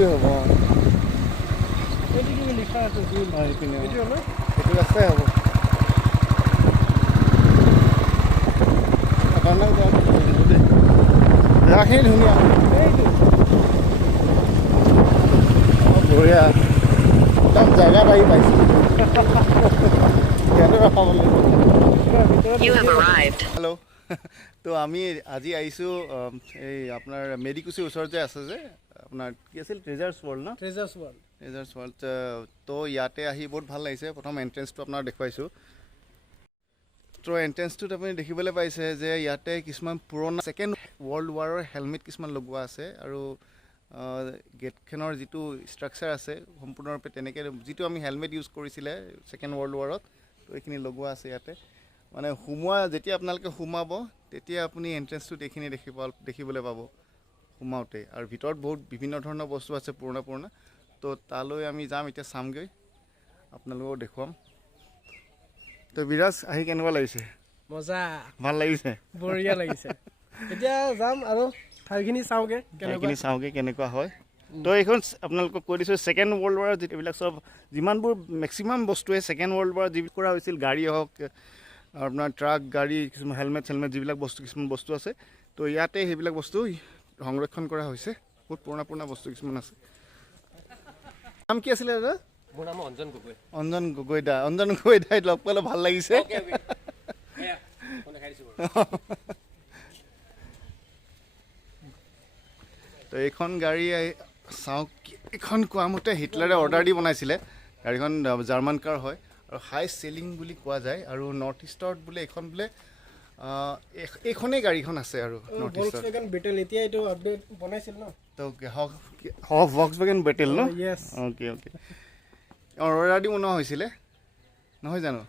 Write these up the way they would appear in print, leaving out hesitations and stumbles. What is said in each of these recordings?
এইটো হ'ব এইটো কি লিখা আছে কি নাই পিনে এইটো ন এইটো ৰাস্তাই হ'ব আপোনাক ৰাখিনি ধুনীয়া এইটো বঢ়িয়া একদম জেগা পাই পাইছোঁ ইয়াতে ৰখাব লাগিব হেল্ল' তো আমি আজি আহিছোঁ এই আপোনাৰ মেডিকুচিৰ ওচৰত যে আছে যে আপোনাৰ কি আছিল ট্ৰেজাৰ্ছ ৱৰ্ল্ড ন ট্ৰেজাৰ্ছ ৱৰ্ল্ড তো ইয়াতে আহি বহুত ভাল লাগিছে প্ৰথম এণ্ট্ৰেঞ্চটো আপোনাক দেখুৱাইছোঁ তো এণ্ট্ৰেঞ্চটোত আপুনি দেখিবলৈ পাইছে যে ইয়াতে কিছুমান পুৰণা ছেকেণ্ড ৱৰ্ল্ড ৱাৰৰ হেলমেট কিছুমান লগোৱা আছে আৰু গেটখনৰ যিটো ষ্ট্ৰাকচাৰ আছে সম্পূৰ্ণৰূপে তেনেকৈ যিটো আমি হেলমেট ইউজ কৰিছিলে ছেকেণ্ড ৱৰ্ল্ড ৱাৰত তো এইখিনি লগোৱা আছে ইয়াতে মানে যেতিয়া আপোনালোকে সোমাব তেতিয়া আপুনি এণ্ট্ৰেঞ্চটোত এইখিনি দেখিবলৈ পাব সোমাওঁতে আৰু ভিতৰত বহুত বিভিন্ন ধৰণৰ বস্তু আছে পুৰণা তো তালৈ আমি যাম এতিয়া চামগৈ আপোনালোকক দেখুৱাম তো বিৰাজ আহি কেনেকুৱা লাগিছে মজা ভাল লাগিছে বঢ়িয়া লাগিছে এতিয়া যাম আৰু ঠাইখিনি চাওঁগে কেনেকুৱা হয় তো এইখন আপোনালোকক কৈ দিছোঁ ছেকেণ্ড ৱৰ্ল্ড ৱাৰৰ এইবিলাক চব যিমানবোৰ মেক্সিমাম বস্তুৱে ছেকেণ্ড ৱৰ্ল্ড ৱাৰত যি কৰা হৈছিল গাড়ী হওক আপোনাৰ ট্ৰাক গাড়ী কিছুমান হেলমেট যিবিলাক কিছুমান বস্তু আছে তো ইয়াতে সেইবিলাক বস্তু সংৰক্ষণ কৰা হৈছে বহুত পুৰণা বস্তু কিছুমান আছে নাম কি আছিলে দাদা মোৰ নাম অঞ্জন গগৈ দাই লগ পালে ভাল লাগিছে তো এইখন গাড়ী চাওঁ এইখন কোৱা মতে হিটলাৰে অৰ্ডাৰ দি বনাইছিলে গাড়ীখন জাৰ্মান কাৰ হয় আৰু হাই চেলিং বুলি কোৱা যায় আৰু নৰ্থ ইষ্টত বোলে এইখন বোলে এইখনেই গাড়ীখন আছে আৰু নৰ্থ ইষ্টত এতিয়া এইটো আপডেট বনাইছিল ন তো ভক্সৱাগেন বেটেল ন অ'কে অৰ্ডাৰ দি বনোৱা হৈছিলে নহয় জানো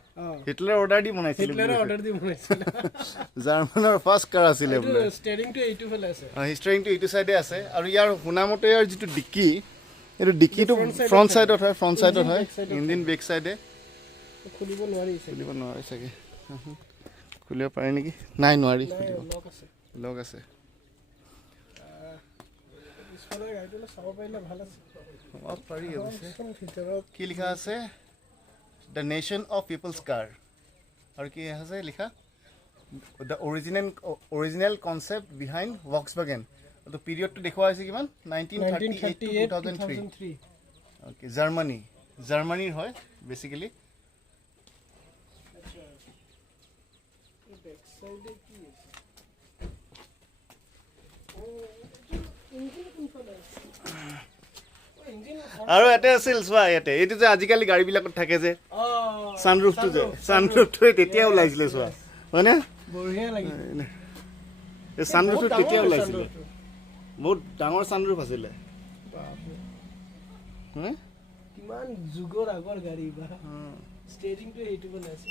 হিটলাৰ অৰ্ডাৰ দি বনাইছিলে জাৰ্মানৰ ফাৰ্ষ্ট কাৰ আছিলে বোলে ষ্টেৰিংটো এইটো চাইডে আছে আৰু ইয়াৰ শুনামতে ইয়াৰ যিটো ডিক্কি এইটো ডিক্কিটো ফ্ৰণ্ট চাইডত হয় ইঞ্জিন বেক চাইডে খুলিব নোৱাৰি চাগে খুলিব পাৰে নেকি নাই নোৱাৰি লক আছে কি লিখা আছে দ্য নেশ্যন অফ পিপলছ কাৰ আৰু কি আছে লিখা দ্য অৰিজিনেল কনচেপ্ট বিহাইণ্ড ভক্সৱাগেন তো পিৰিয়ডটো দেখুওৱা হৈছে কিমান 1938 অ'কে জাৰ্মানীৰ হয় বেচিকেলি আৰু ইয়াতে আছিল চোৱা ইয়াতে এইটো যে আজিকালি গাড়ীবিলাকত থাকে যে চানৰুফটো তেতিয়া ওলাইছিলে চোৱা হয়নে চানৰুফটো তেতিয়া ওলাইছিলে বহুত ডাঙৰ চানৰুফ আছিলে কিমান যুগৰ আগৰ গাড়ী বা ষ্টেৰিংটো এইটো বনাইছে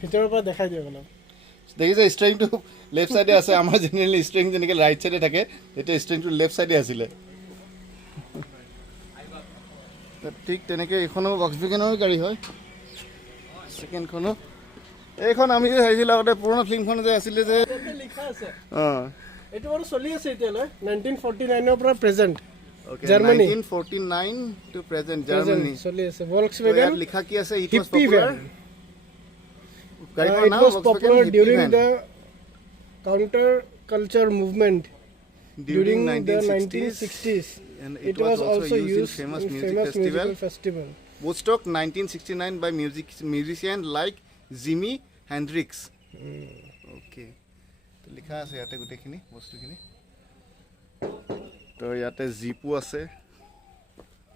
ভিতৰৰ পৰা দেখাই দিয়ক অলপ দেখিছে ষ্টেৰিংটো লেফ্ট চাইডে আছে আমাৰ জেনেৰেলি ষ্টেৰিং যেনেকৈ ৰাইট চাইডে থাকে তেতিয়া ষ্টেৰিংটো লেফ্ট চাইডে আছিলে ঠিক তেনেকৈ এইখনো ভক্সৱাগেনৰ গাড়ী হয় ছেকেণ্ডখনো এইখন আমি যে চাইছিলোঁ আগতে পুৰণা ফিল্মখন যে আছিলে যে লিখা আছে এইটো বাৰু চলি আছে এতিয়ালৈ 1949 পৰা present Germany 1949 to present Germany চলি আছে ভল্কছৱাগেন লিখা কি আছে it hippie van It was popular during the counter-culture movement during the 1960s. And it was also used in famous musical festival. Woodstock 1969 by musicians like Jimi Hendrix. Okay. তো লিখা আছে ইয়াতে গোটেইখিনি বস্তুখিনি তো ইয়াতে জিপো আছে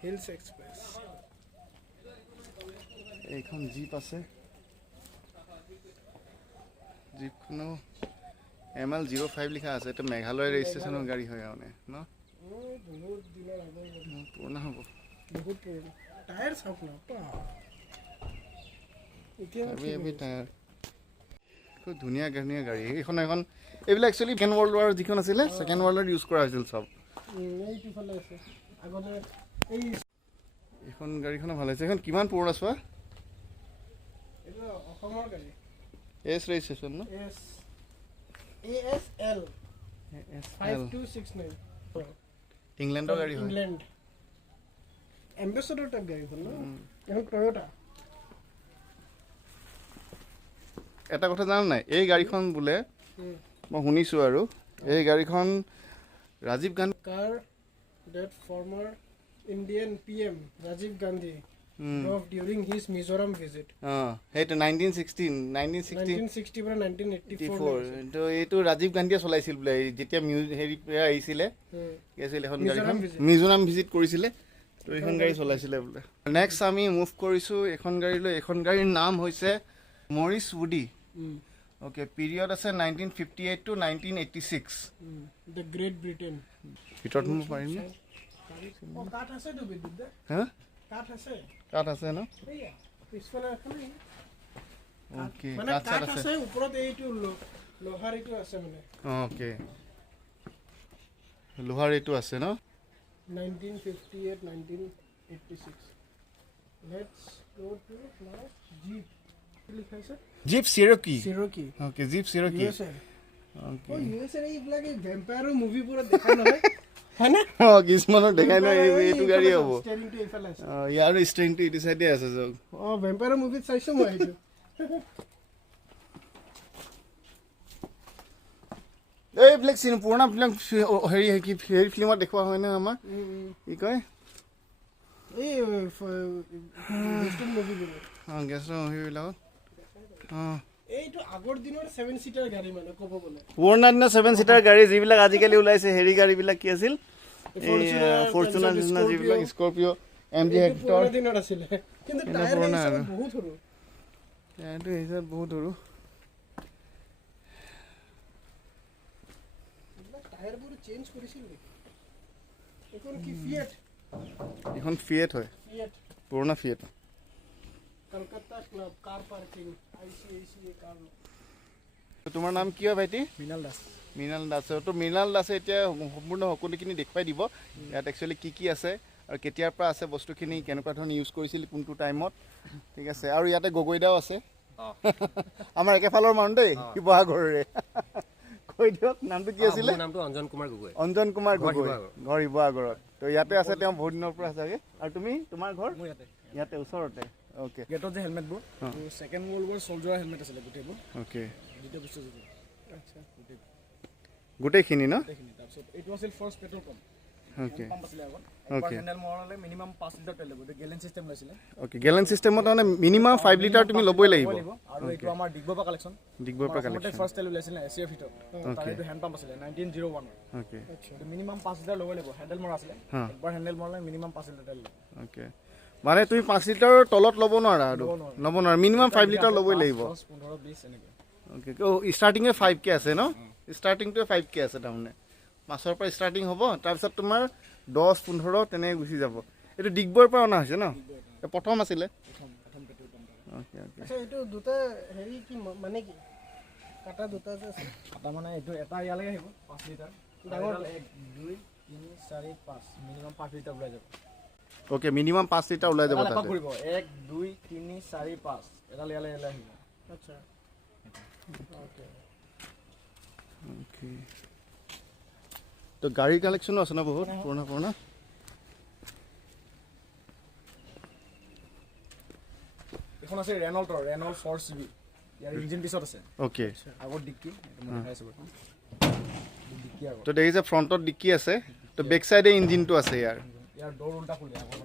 Hills Express. এইখন জিপ আছে জিপখনো ML05 লিখা আছে এটা মেঘালয় ৰেজিষ্ট্ৰেশ্যনৰ গাড়ী হয় মানে ন বহুত দিনৰ আগৰ পুৰণা হ'ব বহুত পুৰণা টায়াৰ চাওক না এতিয়া টায়াৰ খুব ধুনীয়া গাড়ী এইখন এইবিলাক একচুৱেলি ছেকেণ্ড ৱৰ্ল্ড ৱাৰ যিখন আছিলে ছেকেণ্ড ৱৰ্ল্ডত ইউজ কৰা হৈছিল চব এইখন গাড়ীখনো ভাল হৈছে এইখন কিমান পুৰণা চোৱা অসমৰ গাড়ী এছ ৰেজিষ্ট্ৰেশ্যন ন ASL 5269 ইংলেণ্ডৰ গাড়ী হয় ইংলেণ্ড এম্বেছাডৰ টাইপ গাড়ীখন ন এখন টয়োটা এটা কথা জানা নাই এই গাড়ীখন বোলে মই শুনিছোঁ আৰু এই গাড়ীখন Rajiv Gandhi car that former Indian PM Rajiv Gandhi drove during his Mizoram visit সেইটো 1960 পৰা 1984 তো এইটো ৰাজীৱ গান্ধীয়ে চলাইছিল বোলে যেতিয়া হেৰি আহিছিলে কি আছিল এখন গাড়ীখন মিজোৰাম ভিজিট কৰিছিলে তো এইখন গাড়ী চলাইছিলে বোলে নেক্সট আমি মুভ কৰিছোঁ এখন গাড়ীলৈ এখন গাড়ীৰ নাম হৈছে মৰিছ উডি অ'কে পিৰিয়ড আছে 1958 to 1986 the Great Britain ভিতৰত মই পাৰিমনে কাঠ আছে তো বিদ্যুৎ হা কাঠ আছে কাঠ আছে ন এইয়া পিছফালে এখন অ'কে মানে কাঠ কাঠ আছে আছে ওপৰত এইটো লোহাৰ এইটো আছে মানে অ'কে লোহাৰ এইটো আছে ন 1958 1986 let's go to now jeep লিখা আছে jeep Cherokee Cherokee okay jeep Cherokee USA okay USA এইবিলাক ভেম্পায়াৰৰ মুভিবোৰত দেখা নহয় হয়নে কিছুমানৰ দেখাই ন এইটো গাড়ী হ'ব ষ্টেৰিংটো এইফালে আছে ইয়াৰ ষ্ট্ৰিংটো এইটো চাইডে আছে যাওক ভেম্পায়াৰৰ মুভিত চাইছো মই এইটো এইবিলাক চিন পুৰণা ফিল্ম হেৰি কি হেৰি ফিল্মত দেখুওৱা হয় নে আমাৰ কি কয় এই ৱেষ্টাৰ্ণ মুভিবোৰ গেছৰ মুভিবিলাকত এইটো আগৰ দিনৰ 7 সিটাৰ গাড়ী মানে ক'ব গ'লে পুৰণা দিনৰ 7 সিটাৰ গাড়ী যিবিলাক আজিকালি ওলাইছে হেৰি গাড়ীবিলাক কি আছিল ফৰ্চুনাৰ নিচিনা যিবিলাক স্কৰপিঅ' MG হেক্টৰ পুৰণা দিনৰ আছিলে কিন্তু টায়াৰ বহুত সৰু এইটো হিচাপ বহুত সৰু টায়াৰবোৰ চেঞ্জ কৰিছিল নেকি এখন কি ফিয়েট এখন ফিয়েট হয় ফিয়েট পুৰণা ফিয়েট কলকাতা ক্লাব কাৰ পাৰ্কিং ICICI কাৰ তোমাৰ নাম কি হয় ভাইটি মৃণাল দাস মৃণাল দাস তো মৃণাল দাসে এতিয়া সম্পূৰ্ণ সকলোখিনি দেখুৱাই দিব ইয়াত একচুৱেলি কি আছে আৰু কেতিয়াৰ পৰা আছে বস্তুখিনি কেনেকুৱা ধৰণে ইউজ কৰিছিল কোনটো টাইমত ঠিক আছে আৰু ইয়াতে গগৈদাও আছে আমাৰ একেফালৰ মানুহ দেই শিৱসাগৰৰে কৈ দিয়ক নামটো কি আছিলে নামটো অঞ্জন কুমাৰ গগৈ ঘৰ শিৱসাগৰত তো ইয়াতে আছে তেওঁ বহুত দিনৰ পৰা চাগে আৰু তুমি তোমাৰ ঘৰ মোৰ ইয়াতে ইয়াতে ওচৰতে অ'কে গেটত যে হেলমেটবোৰ ছেকেণ্ড ৱৰ্ল্ড ৱাৰ চলজৰ হেলমেট আছিলে গোটেইবোৰ অ'কে দ্বিতীয় বিশ্বযুদ্ধ আচ্ছা গোটেইখিনি ন গোটেইখিনি তাৰপিছত এইটো আছিল first petrol pump okay pump আছিলে আগত Okay. হেণ্ডেল মৰালে মিনিমাম 5 লিটাৰ তেল লাগিব গেলেন চিষ্টেম লৈছিলে অ'কে গেলেন চিষ্টেমত মানে মিনিমাম 5 লিটাৰ তুমি ল'বই লাগিব আৰু এইটো আমাৰ ডিগবৈপা কালেকশ্যন ডিগবৈৰ পৰা প্ৰথমতে কালেকশ্যন ফাৰ্ষ্ট তেল ওলাইছিলে এছিয়াৰ ভিতৰত তাৰ এইটো হেণ্ড পাম্প আছিলে 1901 অ'কে মিনিমাম 5 লিটাৰ ল'ব লাগিব হেণ্ডেল মৰা আছিলে একবাৰ হেণ্ডেল মৰালে মিনিমাম 5 লিটাৰ তেল লাগিব অ'কে মানে তুমি 5 লিটাৰৰ তলত ল'ব নোৱাৰা আৰু ল'ব নোৱাৰা মিনিমাম 5 লিটাৰ ল'বই লাগিব 10 15 20 এনেকৈ অ'কে ষ্টাৰ্টিঙে 5K আছে ন ষ্টাৰ্টিংটোৱে 5K আছে তাৰমানে মাছৰ পৰা ষ্টাৰ্টিং হ'ব তাৰপিছত তোমাৰ 10 15 তেনেকৈ গুচি যাব এইটো ডিগবৈৰ পৰা অনা হৈছে ন প্ৰথম আছিলে প্ৰথম পেট্ৰল পাম্প অ'কে অ'কে আচ্ছা এইটো দুটা হেৰি কি মানে কি কাটা দুটা যে আছে এটা মানে এইটো এটা ইয়ালৈকে আহিব 5 লিটাৰ ডাঙৰ 1 2 3 4 5 মিনিমাম 5 লিটাৰ ওলাই যাব অ'কে মিনিমাম 5 লিটাৰ ওলাই যাব এটা তাতে ঘূৰিব 1 2 3 4 5 এটা ইয়ালৈ আহিব আচ্ছা ওকে অ'কে তো গাড়ীৰ কালেকশ্যনো আছে ন বহুত পুৰণা পুৰণা এখন আছে ৰেনল 4CV ইয়াৰ ইঞ্জিন পিছত আছে অ'কে আগত ডিক্কি এইটো মই দেখাইছোঁ বাৰু ডিক্কি আগত তো দেখিছে ফ্ৰণ্টত ডিক্কি আছে তো বেক চাইডে ইঞ্জিনটো আছে ইয়াৰ ইয়াৰ ডোৰ উল্টা খুলে আগত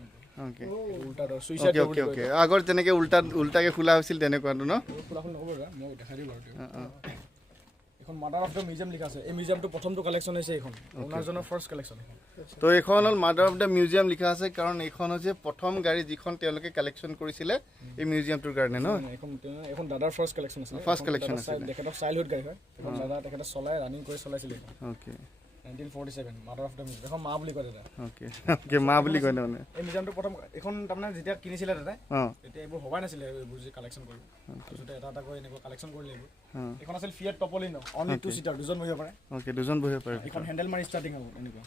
অ'কে উল্টা ডোৰ সুইচাইড অ'কে অ'কে অ'কে আগৰ যেনেকৈ উল্টাকৈ খোলা হৈছিল তেনেকুৱাটো ন খোলাখন নক'ব মই দেখাই দিম বাৰু এখন মাদাৰ অফ দ্য মিউজিয়াম লিখা আছে এই মিউজিয়ামটো প্ৰথমটো কালেকশ্যন হৈছে এইখন অনাৰজনৰ ফাৰ্ষ্ট কালেকশ্যন তো এইখন হ'ল মাদাৰ অফ দ্য মিউজিয়াম লিখা আছে কাৰণ এইখন হৈছে প্ৰথম গাড়ী যিখন তেওঁলোকে কালেকশ্যন কৰিছিলে এই মিউজিয়ামটোৰ কাৰণে ন এখন দাদাৰ ফাৰ্ষ্ট কালেকশ্যন আছে First collection আছিলে। তেখেতৰ চাইল্ডহুড গাড়ী হয় এখন দাদা তেখেতে চলাই ৰানিং কৰি চলাইছিলে okay 1947 mother of the museum এখন মা বুলি কয় দাদা অ'কে অ'কে মা বুলি কয় মানে এই মিউজিয়ামটো প্ৰথম এখন তাৰমানে যেতিয়া কিনিছিলে দাদাই অঁ তেতিয়া এইবোৰ ভবাই নাছিলে এইবোৰ যে কালেকশ্যন কৰিব তাৰপিছতে এটা এটা কৰি এনেকুৱা কালেকশ্যন কৰিলে এইবোৰ অঁ এইখন আছিল ফিয়েট টপলিনো অনলি 2 সিটাৰ দুজন বহিব পাৰে অ'কে দুজন বহিব পাৰে এইখন হেণ্ডেল মাৰি ষ্টাৰ্টিং হ'ব এনেকুৱা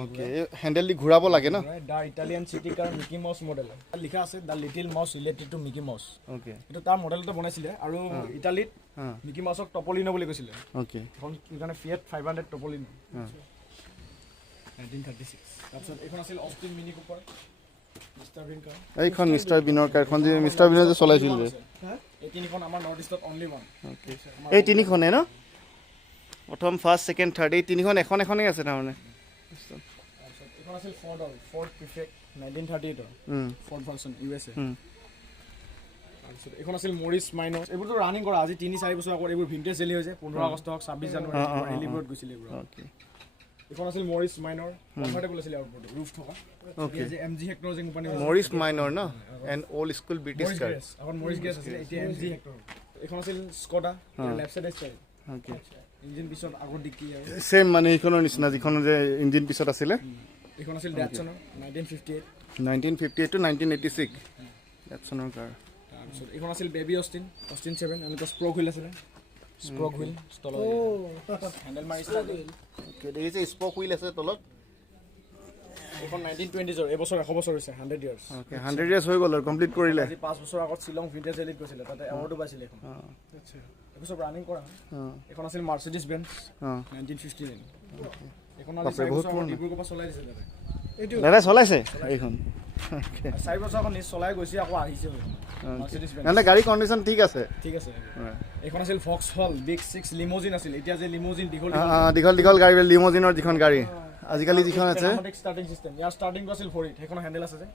অ'কে হেণ্ডেল দি ঘূৰাব লাগে ন the Italian city car Mickey Mouse model লিখা আছে the little mouse related to Mickey Mouse okay এইটো তাৰ মডেলটো বনাইছিলে আৰু ইটালীত অঁ মিকি মাউচক টপলিনো বুলি কৈছিলে অ'কে এখন সেইকাৰণে ফিয়েট 500 টপলিনো 1936 তাৰপিছত এইখন আছিল Austin Mini Cooper Mister Bean car এইখন মিষ্টাৰ বিনৰ কাৰখন যে মিষ্টাৰ বিনে যে চলাইছিল যে এই তিনিখন আমাৰ নৰ্থ ইষ্টত অনলি ওৱান এই তিনিখনে ন প্ৰথম ফাৰ্ষ্ট ছেকেণ্ড থাৰ্ড এই তিনিখন এখনেই আছে তাৰমানে তাৰপিছত এইখন আছিল Ford Prefect 1938 Ford version USA তাৰপিছত এইখন আছিল মৰিছ মাইনৰ এইবোৰতো ৰানিং কৰা আজি 3-4 বছৰ আগত এইবোৰ ভিন্টেজ চেলি হৈছে 15 আগষ্ট হওক 26 জানুৱাৰী ৰেলিবোৰত গৈছিলে এইবোৰ এইখন আছিল মৰিছ মাইনৰ কমফৰ্টেবল আছিল আৰু ৰুফ থকা ওকে যে MG হেক্টৰ যে কোম্পানী মৰিছ মাইনৰ ন and old school British car এখন মৰিছ গেছ আছিল এতিয়া MG হেক্টৰ এইখন আছিল Skoda left side style okay engine পিছত আগত ডিকি আৰু সেম মানে এইখনৰ নিচিনা যিখন যে ইঞ্জিন পিছত আছিলে এইখন আছিল ডেটছনৰ 1958 1958 to 1986 ডেটছনৰ কাৰ তাৰপিছত এইখন আছিল বেবী অষ্টিন 7 এনেকুৱা স্প্ৰক হুইল আছিলে স্প্ৰক হুইল ষ্টলৰ হেণ্ডেল মাৰিছিলে ওকে দেখিছে স্পক হুইল আছে তলত এইখন 1920 এই বছৰ 100 বছৰ হৈছে 100 ইয়াৰ্ছ ওকে 100 ইয়াৰ্ছ হৈ গ'ল আৰু কমপ্লিট কৰিলে আজি 5 বছৰ আগত শ্বিলং ভিন্টেজ ৰেলীত গৈছিলে তাতে এৱাৰ্ডো পাইছিলে এখন আচ্ছা এইবোৰ চব ৰানিং কৰা এখন আছিল মাৰ্চিডিজ বেঞ্চ 1959 এখন আজি 4 বছৰ আগত ডিব্ৰুগড়ৰ পৰা চলাই দিছে তাতে এইটো দাদা চলাইছে এইখন 4 বছৰ আগত নিজ চলাই গৈছে আকৌ আহিছে মাৰ্চিডিজ বেঞ্চ মানে গাড়ী কণ্ডিশ্যন ঠিক আছে ঠিক আছে এইখন আছিল ফক্স হল বিগ 6 লিমোজিন আছিল এতিয়া যে লিমোজিন দীঘল দীঘল গাড়ী লিমোজিনৰ যিখন গাড়ী আজিকালি যিখন আছে স্টাৰ্টিং সিস্টেম ইয়াৰ স্টাৰ্টিংটো আছিল ফৰিট সেইখন হেণ্ডেল আছে যে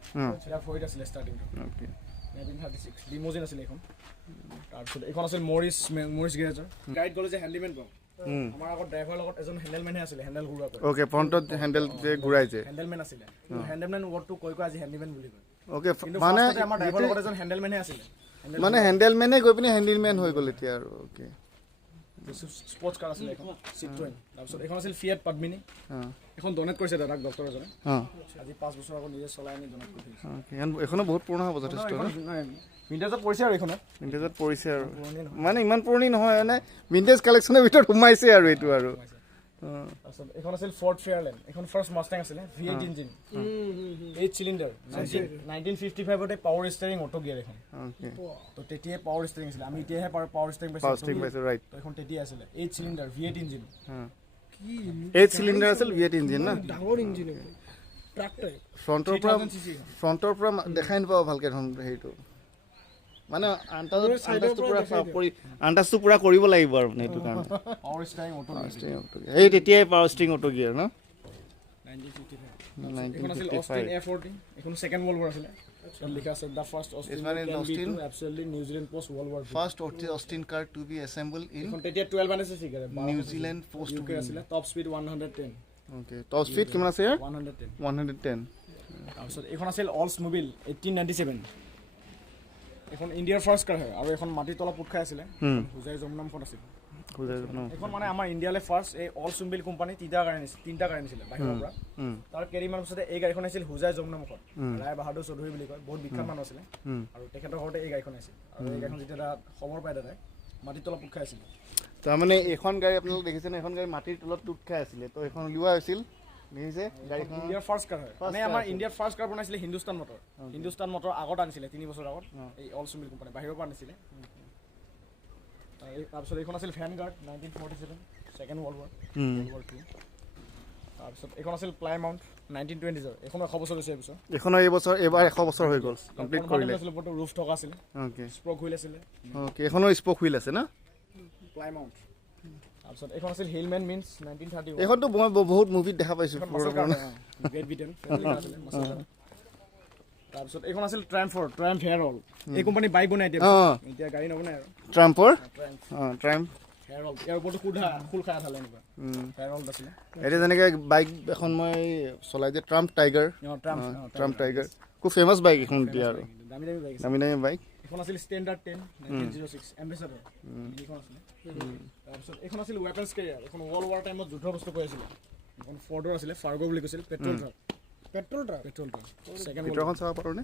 ইয়াৰ ফৰিট আছিল স্টাৰ্টিংটো ওকে 1936 লিমোজিন আছিল এইখন তাৰপিছত এইখন আছিল মৰিছ গেৰেজৰ গাইড গ'লে যে হেণ্ডিমেন পাম আমাৰ আগত ড্ৰাইভাৰৰ লগত এজন হেণ্ডেলমেনহে আছিলে হেণ্ডেল ঘূৰোৱা কৰে ওকে ফ্ৰণ্টত হেণ্ডেল যে ঘূৰাই যে হেণ্ডেলমেন আছিলে হেণ্ডেলমেন ৱৰ্ডটো কৈ আজি হেণ্ডিমেন বুলি কয় ওকে কিন্তু মানে আমাৰ ড্ৰাইভাৰৰ লগত এজন হেণ্ডেলমেনহে আছিলে মানে হেণ্ডেলমেনে গৈ পিনে হেণ্ডিলমেন হৈ গ'ল এতিয়া আৰু ওকে স্পৰ্টছ কাৰ আছিলে এখন চিট্ৰয়েন তাৰপিছত এখন আছিল ফিয়েট পদ্মিনী এখন ডনেট কৰিছে দাদাক ডক্টৰ এজনে আজি 5 বছৰ আগত নিজে চলাই আনি ডনেট কৰিছে ওকে এখনো বহুত পুৰণা হ'ব যথেষ্ট ভিন্টেজত পৰিছে আৰু এইখনত ভিন্টেজত পৰিছে আৰু মানে ইমান পুৰণি নহয় মানে ভিন্টেজ কালেকশ্যনৰ ভিতৰত সোমাইছে আৰু এইটো আৰু তাৰপিছত এখন আছিল ফৰ্ড ফেয়াৰলেণ্ড এখন ফাৰ্ষ্ট মাষ্টাং আছিলে V8 engine 8 cylinder 1955 power steering auto gear এখন ওকে তো তেতিয়াই পাৱাৰ ষ্টিয়াৰিং আছিলে আমি এতিয়াহে পাৱাৰ ষ্টিয়াৰিং পাইছো ৰাইট তো এখন তেতিয়া আছিলে 8 চিলিণ্ডাৰ V8 ইঞ্জিন কি 8 চিলিণ্ডাৰ আছিল V8 ইঞ্জিন না ডাঙৰ ইঞ্জিন এইটো ট্ৰাক টাইপ ফ্ৰণ্টৰ পৰা দেখাই নাপাব ভালকে হেৰিটো মানে আন্দাজটো পুৰা কৰিব লাগিব আৰু মানে এইটো কাৰণে পাৱাৰ ষ্টিয়াৰিং অটো এই তেতিয়াই পাৱাৰ ষ্টিং অটো গিয়াৰ ন 1955 এখন আছিল অষ্টিন A40 এখন সেকেন্ড ওয়ার্ল্ড ওয়ার আছিলে তাত লিখা আছে the first Austin Austin absolutely New Zealand post world war first Austin car to be assembled in এখন তেতিয়া 12 আনিছে ফিগাৰে নিউজিল্যান্ড পোষ্ট ইউকে আছিলে top speed 110 okay top speed কিমান আছে ইয়াৰ 110 110 তাৰপিছত এখন আছিল অলছ মোবিল 1897 এখন ইণ্ডিয়াৰ ফাৰ্ষ্ট কাৰ হয় আৰু এখন মাটিৰ তলত পুট খাই আছিলে হুজাই যমুনামখন আছিল এখন মানে আমাৰ ইণ্ডিয়ালৈ ফাৰ্ষ্ট এই অলছ মোবিল কোম্পানী তিনিটা গাড়ী আনিছিলে বাহিৰৰ পৰা তাৰ কেৰিমান পিছতে এই গাড়ীখন আছিল হুজাই যমুনামখন ৰায় বাহাদুৰ চৌধুৰী বুলি কয় বহুত বিখ্যাত মানুহ আছিলে আৰু তেখেতৰ ঘৰতে এই গাড়ীখন আছিল আৰু এই গাড়ীখন যেতিয়া খবৰ পাই দাদাই মাটিৰ তলত পুট খাই আছিলে তাৰমানে এখন গাড়ী আপোনালোকে দেখিছেনে এখন গাড়ী মাটিৰ তলত টুট খাই আছিলে তো এখন উলিওৱা হৈছিল দেখিছে গাড়ীখন ইণ্ডিয়াৰ ফাৰ্ষ্ট কাৰ হয় মানে আমাৰ ইণ্ডিয়াৰ ফাৰ্ষ্ট কাৰ বনাইছিলে হিন্দুস্তান মটৰ আগত আনিছিলে 3 বছৰ আগত এই অলছ মোবিল কোম্পানী বাহিৰৰ পৰা আনিছিলে তাৰপিছত এইখন আছিল ভেনগাৰ্ড 1947 সেকেন্ড ওয়াৰ্ল্ড ওয়াৰ তাৰপিছত এইখন আছিল প্লাইমাউণ্ট 1920 এইখন 100 বছৰ হৈছে এইবছৰ এখনো এইবাৰ 100 বছৰ হৈ গ'ল কমপ্লিট কৰিলে ৰুফ থকা আছিলে ওকে স্প্ৰক হুইল আছিলে ওকে এখনো স্পক হুইল আছে না প্লাইমাউণ্ট তাৰপিছত এইখন আছিল হিলমেন মিন্স 1931 এখনতো মই বহুত মুভিত দেখা পাইছো গ্ৰেট ব্ৰিটেন আছিলে তাৰপিছত এইখন আছিল ট্ৰাম্প হেৰল্ড এই কোম্পানী বাইক বনাই এতিয়া গাড়ী নবনাই আৰু ট্ৰাম্পৰ ট্ৰাম্প হেৰল্ড ইয়াৰ ওপৰতো খুল খাই থালে এনেকুৱা হেৰল্ড আছিলে এতিয়া যেনেকৈ বাইক এখন মই চলাই যে ট্ৰাম্প টাইগাৰ ট্ৰাম্প টাইগাৰ খুব ফেমাছ বাইক এখন এতিয়া আৰু দামী দামী বাইক দামী দামী বাইক এখন আছিল ষ্টেণ্ডাৰ্ড 10 1906 এম্বেছাডৰ এইখন আছিল তাৰপিছত এইখন আছিল ৱেপন্স কেৰিয়াৰ এখন ৱৰ্ল্ড ৱাৰ টাইমত যুদ্ধ বস্তু কৰি আছিলে এখন ফৰ্ডৰ আছিলে ফাৰ্গো বুলি কৈছিল পেট্ৰল ট্ৰাক সেকেন্ড ভিতৰখন চাব পাৰোঁনে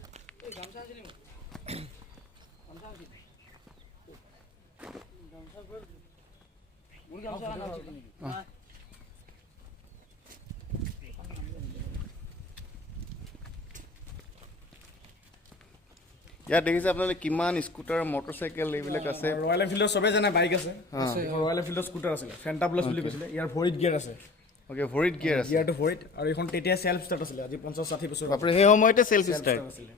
ইয়াত দেখিছে আপোনালোকে কিমান স্কুটাৰ মটৰচাইকেল এইবিলাক আছে ৰয়েল এনফিল্ডৰ চবে জানে বাইক আছে ৰয়েল এনফিল্ডৰ স্কুটাৰ আছিলে ফেণ্টাপ্লাছ বুলি কৈছিলে ইয়াৰ ভৰিত গিয়াৰ আছে অ'কে ভৰিত গিয়াৰ আছে গিয়াৰটো ভৰিত আৰু এইখন তেতিয়া চেল্ফ ষ্টাৰ্ট আছিলে আজি 50-60 বছৰ বাপৰে সেই সময়তে চেল্ফ ষ্টাৰ্ট আছিলে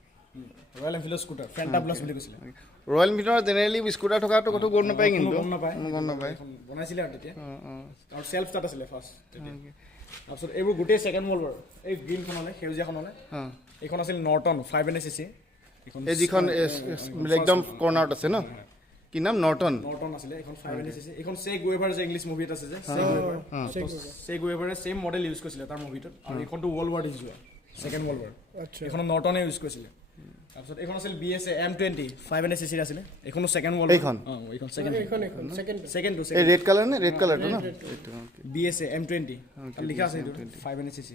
ৰয়েল এনফিল্ডৰ স্কুটাৰ ফেণ্টা প্লাছ বুলি কৈছিলে ৰয়েল এনফিল্ডৰ জেনেৰেলি স্কুটাৰ থকাটো কথা গম নাপায় কিন্তু গম নাপায় গম নাপায় এখন বনাইছিলে আৰু তেতিয়া অঁ আৰু চেল্ফ ষ্টাৰ্ট আছিলে ফাৰ্ষ্ট তাৰপিছত এইবোৰ গোটেই ছেকেণ্ড ৱৰ্ল্ড ৱাৰ এই গ্ৰীণখনলৈ সেউজীয়াখনলৈ অঁ এইখন আছিল নৰ্টন 500 cc এই যিখন একদম কৰ্নাৰত আছে ন কি নাম নৰ্টন নৰ্টন আছিলে এইখন 500 cc এইখন চে গুয়েভাৰ যে ইংলিছ মুভি এটা আছে যে চে গুয়েভাৰে চেম মডেল ইউজ কৰিছিলে তাৰ মুভিটোত আৰু এইখনটো ৱৰ্ল্ড ৱাৰ দিছিল ছেকেণ্ড ৱৰ্ল্ড ৱাৰ আচ্ছা এইখন নৰ্টনে ইউজ কৰিছিলে তাৰপিছত এইখন আছিল BSA M20 500 cc আছিলে এইখনো ছেকেণ্ড ৱৰ্ল্ড এইখন এইখন ছেকেণ্ড ছেকেণ্ড এই ৰেড কালাৰ নে ৰেড কালাৰটো ন BSA M20 লিখা আছে এইটো 500 cc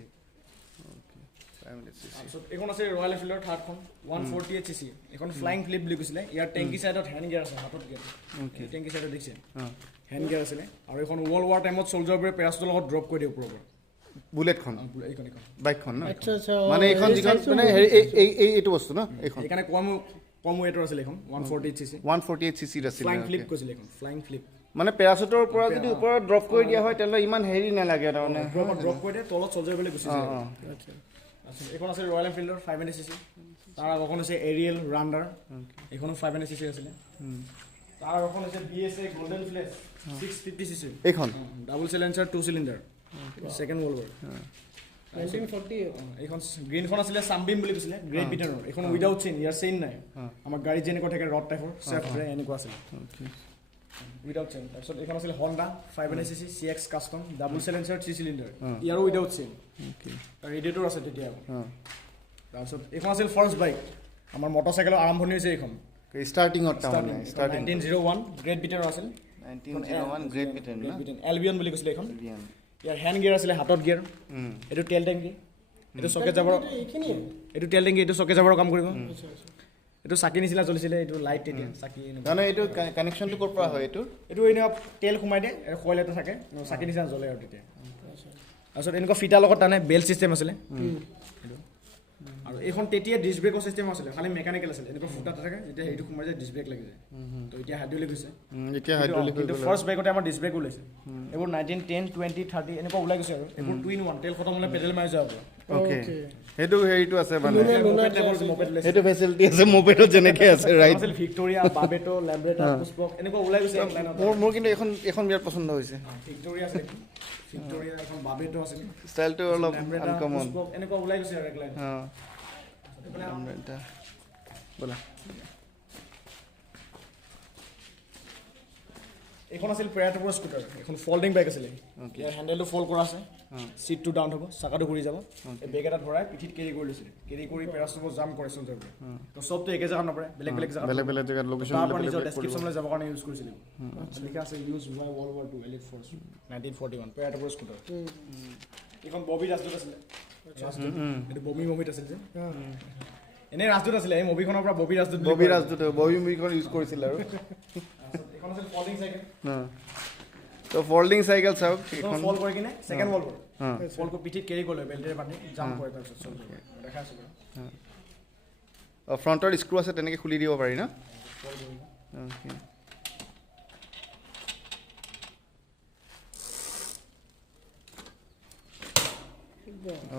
তাৰপিছত এইখন আছে ৰয়েল এনফিল্ডৰ থাৰ্ডখন 148 cc এইখন ফ্লাইং ফ্লিপ বুলি কৈছিলে ইয়াৰ টেংকি চাইডত হেণ্ড গিয়াৰ আছে হাতত গিয়াৰ টেংকি চাইডত দেখিছে হেণ্ড গিয়াৰ আছিলে আৰু এইখন ৱৰ্ল্ড ৱাৰ টাইমত চলজাৰবোৰে পেৰাচুটৰ লগত ড্ৰপ কৰি দিয়ে ওপৰৰ পৰা বুলেটখন এইখন বাইকখন ন আচ্ছা আচ্ছা মানে এইখন যিখন মানে হেৰি এইটো বস্তু ন এইখন সেইকাৰণে কম ৱেটৰ আছিলে এইখন 148 cc 148 চিচিৰ আছিল ফ্লাইং ফ্লিপ কৈছিলে এইখন ফ্লাইং ফ্লিপ মানে পেৰাচুটৰ পৰা যদি ওপৰত ড্ৰপ কৰি দিয়া হয় তেতিয়াহ'লে ইমান হেৰি নালাগে তাৰমানে ড্ৰপ কৰি দিয়ে তলত চলজাৰবোৰে গুচি যায় অঁ আচ্ছা আচ্ছা এইখন আছে ৰয়েল এনফিল্ডৰ 500 cc তাৰ আগৰখন হৈছে এৰিয়েল ৰাণ্ডাৰ এইখনো 500 cc আছিলে তাৰ আগৰখন হৈছে BSA গল্ডেন ফ্লেছ 650 cc এইখন double cylinder 2 cylinder second world war 1940 এইখন গ্ৰীণখন আছিলে চামবিম বুলি কৈছিলে গ্ৰেট ব্ৰিটেনৰ এইখন উইদাউট চেইন ইয়াৰ চেইন নাই আমাৰ গাড়ীত যেনেকুৱা থাকে ৰড টাইপৰ চেফ এনেকুৱা আছিলে উইদাউট চেইন তাৰপিছত এইখন আছিলে Honda 500 cc CX custom double cylinder 3 cylinder ইয়াৰো উইদাউট চেইন ৰেডিয়েটৰ আছে তেতিয়া তাৰপিছত এইখন আছিল ফাৰ্ষ্ট বাইক আমাৰ মটৰচাইকেলৰ আৰম্ভণি হৈছে এইখন ষ্টাৰ্টিঙত তাৰমানে ষ্টাৰ্টিং 1901 গ্ৰেট ব্ৰিটেনৰ আছিল 1901 গ্ৰেট ব্ৰিটেন না এলবিয়ন বুলি কৈছিলে এইখন ইয়াৰ হেণ্ড গিয়াৰ আছিলে হাতত গিয়াৰ এইটো তেল টেংকি এইটো চকে যাবৰ এইখিনিয়ে এইটো তেল টেংকি এইটো চকে যাবৰ কাম কৰিব আচ্ছা আচ্ছা এইটো চাকি নিচিনা জ্বলিছিলে এইটো লাইট তেতিয়া চাকি মানে এইটো কানেকশ্যনটো ক'ৰ পৰা হয় এইটো এইটো এনেকুৱা তেল সোমাই দিয়ে কইল এটা থাকে চাকি নিচিনা জ্বলে আৰু তেতিয়া তাৰপিছত এনেকুৱা ফিটাৰ লগত টানে বেল চিষ্টেম আছিলে আৰু এইখন তেতিয়া ডিস্ক ব্ৰেকৰ চিষ্টেম আছিলে খালি মেকানিকেল আছিলে এনেকুৱা ফুটা থাকে যেতিয়া সেইটো সোমাই যায় ডিস্ক ব্ৰেক লাগি যায় তো এতিয়া হাইড্ৰলিক হৈছে এতিয়া হাইড্ৰলিক কিন্তু ফাৰ্ষ্ট বাইকতে আমাৰ ডিস্ক ব্ৰেক ওলাইছে এইবোৰ 1910 20 30 এনেকুৱা ওলাই গৈছে আৰু এইবোৰ 2 in 1 তেল খতম হ'লে পেডেল মাৰি যাব ওকে সেইটো হেৰিটো আছে মানে মোপেড সেইটো ফেচিলিটি আছে মোপেডত যেনেকৈ আছে ৰাইট আছিল ভিক্টোৰিয়া বাবেটো লেম্ব্ৰেটা পুষ্পক এনেকুৱা ওলাই গৈছে মোৰ কিন্তু এখন বিৰাট পচন্দ হৈছে ভিক্টোৰিয়া আছে ভিক্টোৰিয়া এখন বাবেটো আছিল ষ্টাইলটো অলপ লেম্ব্ৰেটা আনকমন পুষ্পক এনেকুৱা ওলাই গৈছে আৰু একলাই অঁ লেম্ব্ৰেটা ব'লা এইখন আছিল পেৰাটপৰ স্কুটাৰ এখন ফল্ডিং বাইক আছিলে ইয়াৰ হেণ্ডেলটো ফল্ড কৰা আছে চিটটো ডাউন হ'ব চাকাটো ঘূৰি যাব এই বেগ এটাত ভৰাই পিঠিত কেৰি কৰি লৈছিলে কেৰি কৰি পেৰাচুটৰ জাম কৰে চলজাৰবোৰে তো চবটো একে জেগাত নপৰে বেলেগ বেলেগ জেগাত বেলেগ বেলেগ জেগাত লোকেশ্যন তাৰ পৰা নিজৰ ডেছক্ৰিপশ্যনলৈ যাবৰ কাৰণে ইউজ কৰিছিলে লিখা আছে use by world war 2 elite force 1941 paratrooper scooter এইখন ববি ৰাজদূত আছিলে এইটো বমি মুভিত আছিল যে এনেই ৰাজদূত আছিলে এই মুভিখনৰ পৰা ববি ৰাজদূত ববি মুভিখন ইউজ কৰিছিল আৰু এইখন আছিল ফল্ডিং চাইকেল তো ফল্ডিং চাইকেল চাওক এইখন ফল্ড কৰি কিনে ছেকেণ্ড ৱৰ্ল্ড ৱাৰ ফল্ড কৰি পিঠিত কেৰি কৰিলে বেল্টেৰে বান্ধি জাম্প কৰে তাৰপিছত চলজাৰ দেখা আছে ফ্ৰণ্টৰ স্ক্ৰু আছে তেনেকৈ খুলি দিব পাৰি ন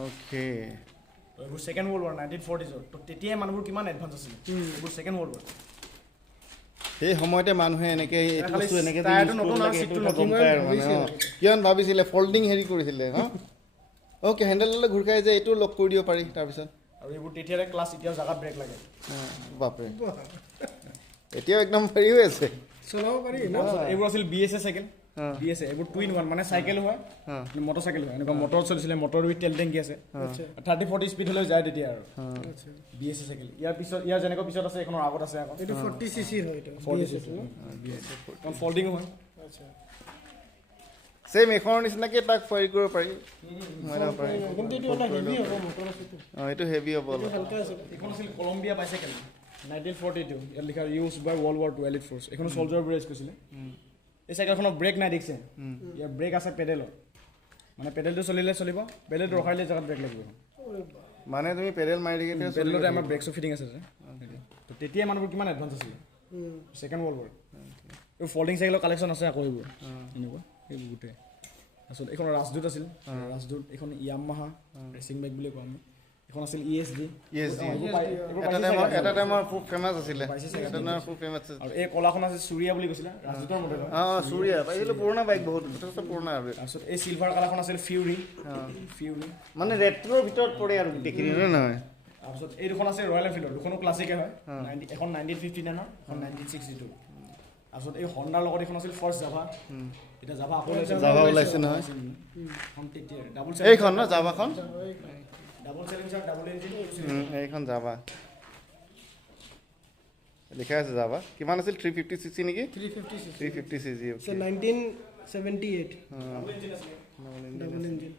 অ'কে এইবোৰ ছেকেণ্ড ৱৰ্ল্ড ৱাৰ 1940s তো তেতিয়াই মানুহবোৰ কিমান এডভান্স আছিলে এইবোৰ ছেকেণ্ড ৱৰ্ল্ড ৱাৰ সেই সময়তে মানুহে এনেকৈ এইটো বস্তু এনেকৈ টায়াৰটো নতুন আৰু চিটটো নতুন কিমান ভাবিছিলে ফল্ডিং হেৰি কৰিছিলে হা অ'কে হেণ্ডেললৈ ঘূৰ খাই যে এইটো লক কৰি দিব পাৰি তাৰপিছত আৰু এইবোৰ তেতিয়াৰে ক্লাছ এতিয়াও জাগাত ব্ৰেক লাগে বাপৰে এতিয়াও একদম হেৰি হৈ আছে চলাব পাৰি ন এইবোৰ আছিল BSA চাইকেল BSA এইবোৰ 2 in 1 মানে চাইকেল হয় মটৰ চাইকেল হয় এনেকুৱা মটৰ চলিছিলে মটৰ উইথ তেল টেংকি আছে 30-40 স্পীড হ'লে যায় তেতিয়া আৰু BSA চাইকেল ইয়াৰ পিছত ইয়াৰ যেনেকুৱা পিছত আছে এখনৰ আগত আছে আকৌ এইটো 40 cc হয় এইটো 40 cc কাৰণ ফল্ডিং হয় আচ্ছা ছেম এইখনৰ নিচিনাকৈ তাক ফায়াৰ কৰিব পাৰি কিন্তু এইটো অলপ হেভি হ'ব মটৰ আছে অঁ এইটো হেভি হ'ব অলপ হালকা আছে এইখন আছিল কলম্বিয়া বাইচাইকেল 1942 ইয়াত লিখা use by world war 2 elite force এইখন চলজাৰবোৰে ইউজ কৰিছিলে এই চাইকেলখনৰ ব্ৰেক নাই দেখিছে ইয়াৰ ব্ৰেক আছে পেডেলত মানে পেডেলটো চলিলে চলিব পেডেলটো ৰখাইলে জেগাত ব্ৰেক লাগিব মানে তুমি পেডেল মাৰি থাকিলে পেডেলতে আমাৰ ব্ৰেকছো ফিটিং আছে যে তো তেতিয়াই মানুহবোৰ কিমান এডভান্স আছিলে ছেকেণ্ড ৱৰ্ল্ড ৱাৰ এই ফল্ডিং চাইকেলৰ কালেকশ্যন আছে আকৌ এইবোৰ এনেকুৱা এইবোৰ গোটেই তাৰপিছত এইখন ৰাজদূত আছিল ৰাজদূত এইখন ইয়ামাহা ৰেচিং বাইক বুলি কওঁ আমি এখন আছিল ESD এটা টাইমৰ খুব ফেমাছ আছিলে এটা টাইমৰ খুব ফেমাছ আছিল আৰু এই কলাখন আছিল চুৰিয়া বুলি কৈছিলে ৰাজদূতৰ মডেল চুৰিয়া এইটো পুৰণা বাইক বহুত যথেষ্ট পুৰণা আৰু তাৰপিছত এই চিলভাৰ কালাৰখন আছিল ফিউৰি মানে ৰেট্ৰৰ ভিতৰত পৰে আৰু গোটেইখিনি নহয় তাৰপিছত এই দুখন আছে ৰয়েল এনফিল্ডৰ দুখনো ক্লাছিকে হয় এখন 1959 এখন 1962 তাৰপিছত এই হণ্ডাৰ লগত এখন আছিল ফাৰ্ষ্ট জাভা এটা জাভা আকৌ ওলাইছে নহয় এখন তেতিয়া ডাবল এইখন ন জাভাখন ডাবল চেলেঞ্জাৰ ডাবল ইঞ্জিন এইখন জাভা লিখা আছে জাভা কিমান আছিল 350 cc নেকি 350 cc So 1978 ডাবল ইঞ্জিন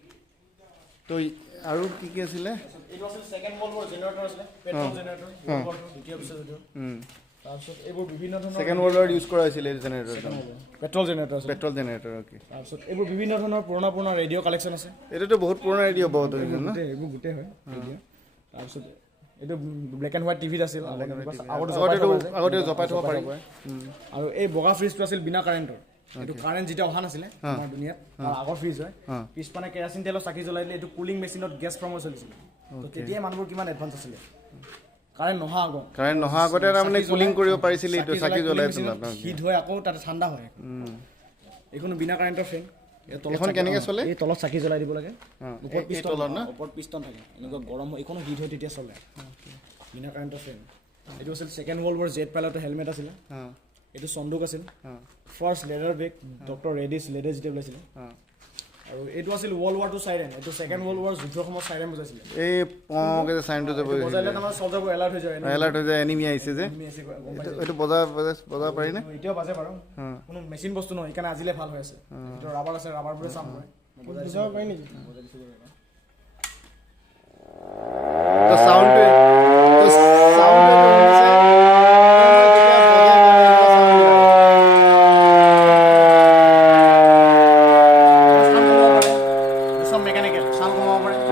তো আৰু কি কি আছিলে এইটো আছিল সেকেন্ড ওয়াৰ্ল্ড ওয়াৰ জেনাৰেটৰ আছিল পেট্ৰল জেনাৰেটৰ দ্বিতীয় বিশ্বযুদ্ধ তাৰপিছত এইবোৰ বিভিন্ন ধৰণৰ সেকেন্ড ওয়াৰ্ল্ড ওয়াৰ ইউজ কৰা হৈছিল এই জেনাৰেটৰ পেট্ৰল জেনাৰেটৰ আছিল পেট্ৰল জেনাৰেটৰ ওকে তাৰপিছত এইবোৰ বিভিন্ন ধৰণৰ পুৰণা ৰেডিঅ' কালেকশ্যন আছে এটাতো বহুত পুৰণা ৰেডিঅ' বহুত হৈ গ'ল ন এইবোৰ গোটেই হয় ৰেডিঅ' তাৰপিছত এইটো ব্লেক এণ্ড হোৱাইট টিভিত আছিল আগতে জপাই থ'ব পাৰি আৰু এই বগা ফ্ৰিজটো আছিল বিনা কাৰেণ্টৰ এইটো কাৰেণ্ট যেতিয়া অহা নাছিলে আমাৰ দুনিয়াত আগৰ ফ্ৰিজ হয় পিছপানে কেৰাচিন তেলৰ চাকি জ্বলাই দিলে এইটো কুলিং মেচিনত গেছ ফৰ্মৰ চলিছিলে তো তেতিয়াই মানুহবোৰ কিমান এডভান্স আছিলে কাৰেণ্ট নহা আগতে তাৰমানে কুলিং কৰিব পাৰিছিলে এইটো চাকি জ্বলাই হিট হয় আকৌ তাতে ঠাণ্ডা হয় এইখন বিনা কাৰেণ্টৰ ফেন এখন কেনেকৈ চলে এই তলত চাকি জ্বলাই দিব লাগে ওপৰত পিষ্টন থাকে এনেকুৱা গৰম হয় এইখনো হিট হয় তেতিয়া চলে বিনা কাৰেণ্টৰ ফেন এইটো আছিল ছেকেণ্ড ৱৰ্ল্ড ৱাৰ জেট পাইলটৰ হেলমেট আছিল এইটো চন্দুক আছিল ফাৰ্ষ্ট লেডাৰ বেগ ডক্টৰ ৰেডিছ লেডাৰ যেতিয়া ওলাইছিলে আৰু এইটো আছিল ৱৰ্ল্ড ৱাৰ 2 চাইৰেন এইটো ছেকেণ্ড ৱৰ্ল্ড ৱাৰ যুদ্ধৰ সময়ত চাইৰেন বজাইছিলে এই পকে যে চাইনটো যে বজাইলে আমাৰ চলজাৰবোৰ এলাৰ্ট হৈ যায় এনিমি আহিছে যে এইটো বজা পাৰি নে এতিয়াও বাজে বাৰু কোনো মেচিন বস্তু নহয় সেইকাৰণে আজিলে ভাল হৈ আছে এইটো ৰাবাৰ আছে ৰাবাৰবোৰে চাম কৰে বুজাব পাৰি নেকি তো সাউন্ডটো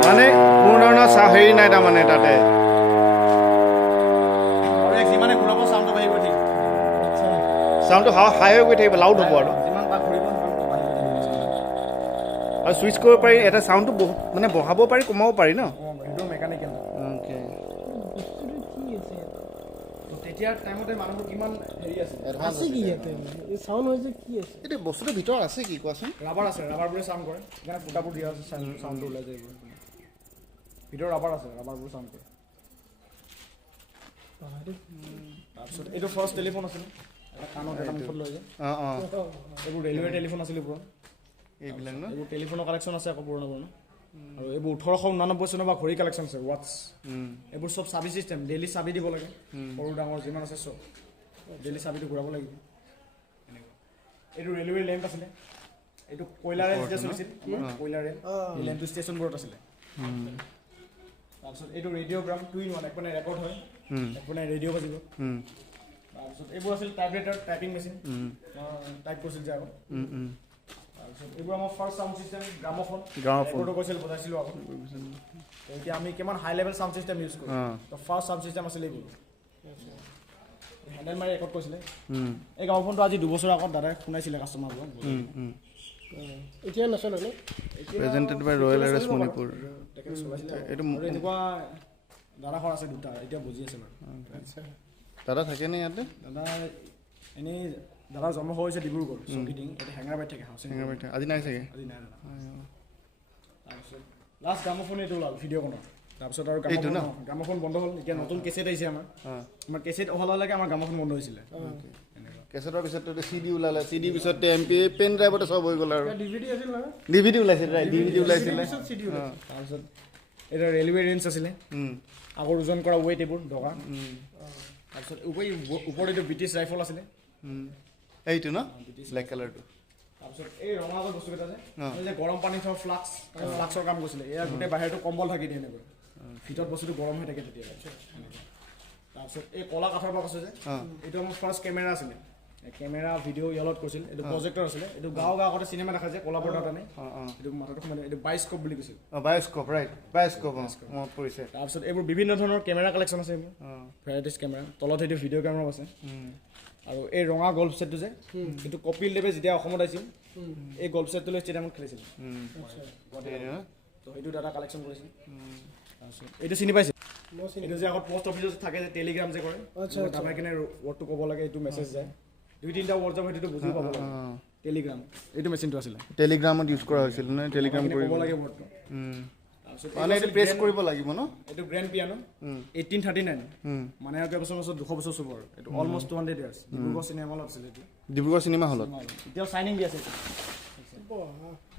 মানে কোনো ধৰণৰ হেৰি নাই তাৰমানে তাতে চাউণ্ডটো হাই হৈ গৈ থাকিব লাউড হ'ব আৰু চুইচ কৰিব পাৰি এটা চাউণ্ডটো মানে বঢ়াব পাৰি কমাব পাৰি ন বস্তুটোৰ ভিতৰত আছে কি কোৱাচোন ৰাবাৰ আছে ৰাবাৰবোৰে চাউণ্ড কৰে সেইকাৰণে ফুটাবোৰ দিয়া আছে চাউণ্ডটো ওলাই যায় ভিতৰত ৰাবাৰ আছে ৰাবাৰবোৰ চাউণ্ড কৰে তাৰপিছত এইটো ফাৰ্ষ্ট টেলিফোন আছিল কাণত এটা মুখত লৈ যায় এইবোৰ ৰেলৱে টেলিফোন আছিল পুৰণা এইবিলাক ন এইবোৰ টেলিফোনৰ কালেকশ্যন আছে আকৌ পুৰণা আৰু এইবোৰ 1889 চনৰ পৰা ঘড়ী কালেকশ্যন আছে ৱাটছ এইবোৰ চব চাবি চিষ্টেম ডেইলি চাবি দিব লাগে সৰু ডাঙৰ যিমান আছে চব ডেইলি চাবিটো ঘূৰাব লাগিব এইটো ৰেলৱে লেম্প আছিলে এইটো কয়লা ৰেল যেতিয়া চলিছিল কয়লা ৰেল এই লেম্পটো ষ্টেচনবোৰত আছিলে তাৰপিছত এইটো ৰেডিঅ'গ্ৰাম 2 in 1 একপনে ৰেকৰ্ড হয় একপনে ৰেডিঅ' বাজিব তাৰপিছত এইবোৰ আছিল টাইপৰাইটাৰ টাইপিং মেচিন টাইপ কৰিছিল যে আগত তাৰপিছত এইবোৰ আমাৰ first sound system gramophone record কৰিছিল বজাইছিলোঁ আগত এতিয়া আমি কিমান হাই লেভেল চাউণ্ড চিষ্টেম ইউজ কৰোঁ তো ফাৰ্ষ্ট চাউণ্ড চিষ্টেম আছিল এইবোৰ হেণ্ডেল মাৰি ৰেকৰ্ড কৰিছিলে এই গ্ৰামোফোনটো আজি 2 বছৰ আগত দাদাই শুনাইছিলে কাষ্টমাৰবোৰক এতিয়া নচলে ন প্ৰেজেন্টেড বাই ৰয়েল এয়াৰৱেজ মণিপুৰ এইটো এনেকুৱা দাদাখন আছে দুটা এতিয়া বুজি আছে বাৰু দাদা থাকে নে ইয়াতে দাদা এনেই দাদা জন্ম হৈছে ডিব্ৰুগড় চকিটিং এটা হেঙাৰবাৰীত থাকে হাউচিং আজি নাই চাগে আজি নাই দাদা তাৰপিছত লাষ্ট গ্ৰামোফোন এইটো ওলাল ভিডিঅ'খনৰ তাৰপিছত আৰু গ্ৰামোফোন বন্ধ হ'ল এতিয়া নতুন কেছেট আহিছে আমাৰ কেছেট অহালৈকে আমাৰ গ্ৰামোফোন বন্ধ হৈছিলে কেছেটৰ পিছত CD ওলালে CD পিছত MP পেন ড্ৰাইভতে চব হৈ গ'ল আৰু ডিভিডি আছিল না DVD ওলাইছিল DVD ওলাইছিলে তাৰপিছত এটা ৰেলৱে ৰেঞ্জ আছিলে আগৰ ওজন কৰা ৱেইট এইবোৰ দৰকাৰ তাৰপিছত ওপৰত এইটো ব্ৰিটিছ ৰাইফল আছিলে এইটো ন ব্লেক কালাৰটো তাৰপিছত এই ৰঙা বস্তুকেইটা যে গৰম পানী থোৱা ফ্লাক্সৰ কাম কৰিছিলে এয়া গোটেই বাহিৰটো কম্বল থাকি দিয়ে এনেকৈ ভিতৰত বস্তুটো গৰম হৈ থাকে তেতিয়া তাৰপিছত এই কলা কাঠৰ বক্স আছে যে এইটো আমাৰ ফাৰ্ষ্ট কেমেৰা আছিলে কেমেৰা ভিডিঅ' ইয়ালত কৈছিল এইটো প্ৰজেক্টৰ আছিলে এইটো গাঁও আগতে চিনেমা দেখা যায় কলা পৰ্দাত আনে এইটো মাথাটো সোমাই এইটো বায়োস্কোপ বুলি কৈছিল বায়োস্কোপ ৰাইট বায়োস্কোপ মনত পৰিছে তাৰপিছত এইবোৰ বিভিন্ন ধৰণৰ কেমেৰা কালেকশ্যন আছে এইবোৰ ভেৰাইটিজ কেমেৰা তলত সেইটো ভিডিঅ' কেমেৰাও আছে আৰু এই ৰঙা গল্ফ ছেটটো যে এইটো কপিল দেৱে যেতিয়া অসমত আহিছিল এই গল্ফ ছেটটো লৈ ষ্টেডিয়ামত খেলিছিল তো সেইটো ডাটা কালেকশ্যন কৰিছিল তাৰপিছত এইটো চিনি পাইছে এইটো যে আগত পোষ্ট অফিচত থাকে যে টেলিগ্ৰাম যে কৰে দাবাই কিনে ৱৰ্ডটো ক'ব লাগে এইটো মেছেজ যায় 2-3টা ৱৰ্ড যাব সেইটোতো বুজি পাব লাগে টেলিগ্ৰাম এইটো মেচিনটো আছিলে টেলিগ্ৰামত ইউজ কৰা হৈছিল নে টেলিগ্ৰাম কৰিব লাগে ৱৰ্ডটো তাৰপিছত মানে এইটো প্ৰেছ কৰিব লাগিব ন এইটো গ্ৰেণ্ড পিয়ানো 1839 মানে আৰু কেইবছৰ পাছত 200 বছৰ চুব আৰু এইটো অলমষ্ট 200 ইয়াৰ্ছ ডিব্ৰুগড় চিনেমা হলত আছিলে এইটো ডিব্ৰুগড় চিনেমা হলত এতিয়াও চাইনিং দি আছে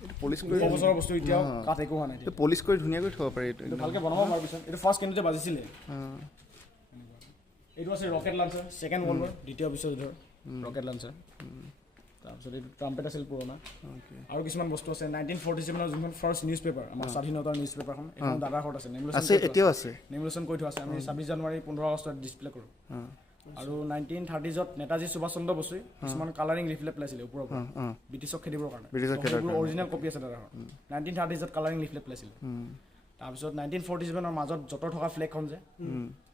এইটো পলিচ কৰি 200 বছৰৰ বস্তু এতিয়াও কাট একো হোৱা নাই এইটো পলিচ কৰি ধুনীয়াকৈ থ'ব পাৰি এইটো এইটো ভালকৈ বনাব পাৰ পিছত এইটো ফাৰ্ষ্ট কেনেতে বাজিছিলে এইটো আছে rocket launcher second world war দ্বিতীয় বিশ্বযুদ্ধৰ ৰকেট লঞ্চাৰ তাৰপিছত এইটো ট্ৰাম্পেট আছিল পুৰণা আৰু কিছুমান বস্তু আছে 1947 যোনখন ফাৰ্ষ্ট নিউজ পেপাৰ আমাৰ স্বাধীনতাৰ নিউজ পেপাৰখন এখন দাদাৰ ঘৰত আছে আছে এতিয়াও আছে নেমুলেশ্যন কৰি থোৱা আছে আমি 26 জানুৱাৰী 15 আগষ্টত ডিছপ্লে কৰোঁ আৰু 1930ত নেতাজী সুভাষ চন্দ্ৰ বসুৱে কিছুমান কালাৰিং লিফলেট পেলাইছিলে ওপৰৰ পৰা ব্ৰিটিছক খেদিবৰ কাৰণে সেইবোৰ অৰিজিনেল কপি আছে দাদাৰ ঘৰত 1930ত কালাৰিং লিফলেট পেলাইছিলে তাৰপিছত 1947ৰ মাজত যঁতৰ থকা ফ্লেগখন যে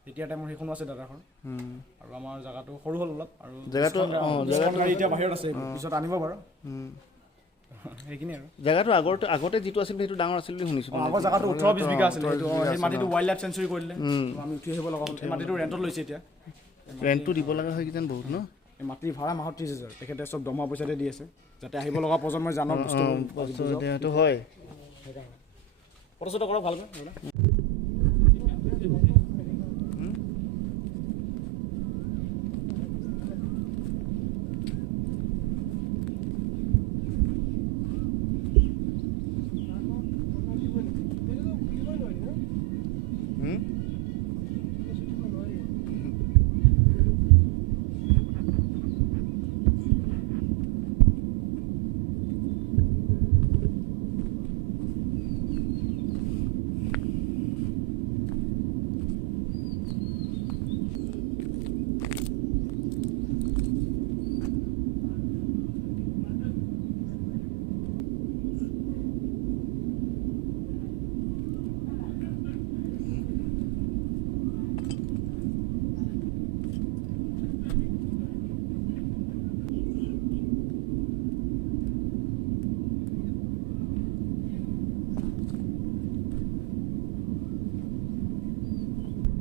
তেতিয়া টাইমৰ সেইখনো আছে দাদাখন আৰু আমাৰ জাগাটো সৰু হ'ল অলপ আৰু জাগাটো এতিয়া বাহিৰত আছে পিছত আনিব বাৰু সেইখিনি আৰু জাগাটো আগতে যিটো আছিল সেইটো ডাঙৰ আছিল বুলি শুনিছোঁ আগৰ জাগাটো 18-20 বিঘা আছিলে সেইটো সেই মাটিটো ৱাইল্ড লাইফ চেঞ্চুৰী কৰি দিলে আমি উঠি আহিব লগা হ'ল এই মাটিটো ৰেণ্টত লৈছে এতিয়া ৰেণ্টটো দিব লগা হয় কিজান বহুত ন এই মাটিৰ ভাড়া মাহত 30,000 তেখেতে চব দৰমহা পইচাতে দি আছে যাতে আহিব লগা প্ৰজন্মই জানক সেইটো হয় ফটো কৰক ভালকৈ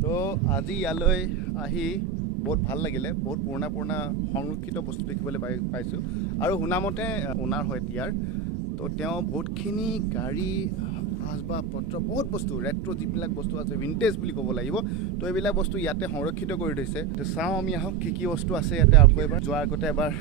তো আজি ইয়ালৈ আহি বহুত ভাল লাগিলে বহুত পুৰণা সংৰক্ষিত বস্তু দেখিবলৈ পাইছোঁ আৰু শুনামতে ওনাৰ হয় ইয়াৰ তো তেওঁ বহুতখিনি গাড়ী আচবাব পত্ৰ বহুত বস্তু ৰেট্ৰ' যিবিলাক বস্তু আছে ভিনটেজ বুলি ক'ব লাগিব তো এইবিলাক বস্তু ইয়াতে সংৰক্ষিত কৰি থৈছে তো চাওঁ আমি আহক কি বস্তু আছে ইয়াতে আকৌ এবাৰ যোৱাৰ আগতে এবাৰ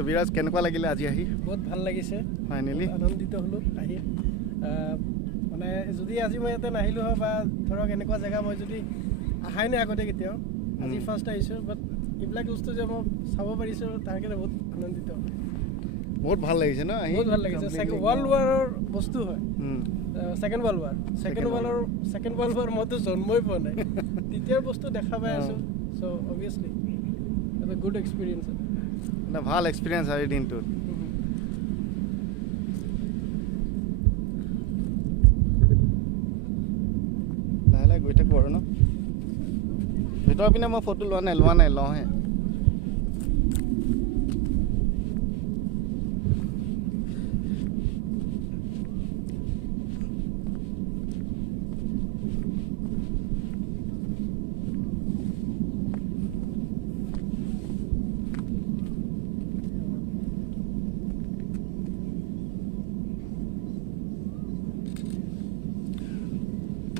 তো বিৰাজ কেনেকুৱা লাগিলে আজি আহি বহুত ভাল লাগিছে ফাইনেলি আনন্দিত হ'লোঁ আহি মানে যদি আজি মই ইয়াতে নাহিলোঁ হয় বা ধৰক এনেকুৱা জেগা মই যদি আহাই নাই আগতে কেতিয়াও আজি ফাৰ্ষ্ট আহিছোঁ বাট এইবিলাক বস্তু যে মই চাব পাৰিছোঁ তাৰ কাৰণে বহুত আনন্দিত বহুত ভাল লাগিছে ন আহি বহুত ভাল লাগিছে ৱৰ্ল্ড ৱাৰৰ বস্তু হয় ছেকেণ্ড ৱৰ্ল্ড ৱাৰ মইতো জন্মই পোৱা নাই তেতিয়াৰ বস্তু দেখা পাই আছোঁ চ' অবভিয়াছলি এটা গুড এক্সপিৰিয়েঞ্চ এটা ভাল এক্সপিৰিয়েঞ্চ হয় দিনটোত লাহে লাহে গৈ থাকোঁ আৰু ন ভিতৰৰ পিনে মই ফটো লোৱা নাই লওঁহে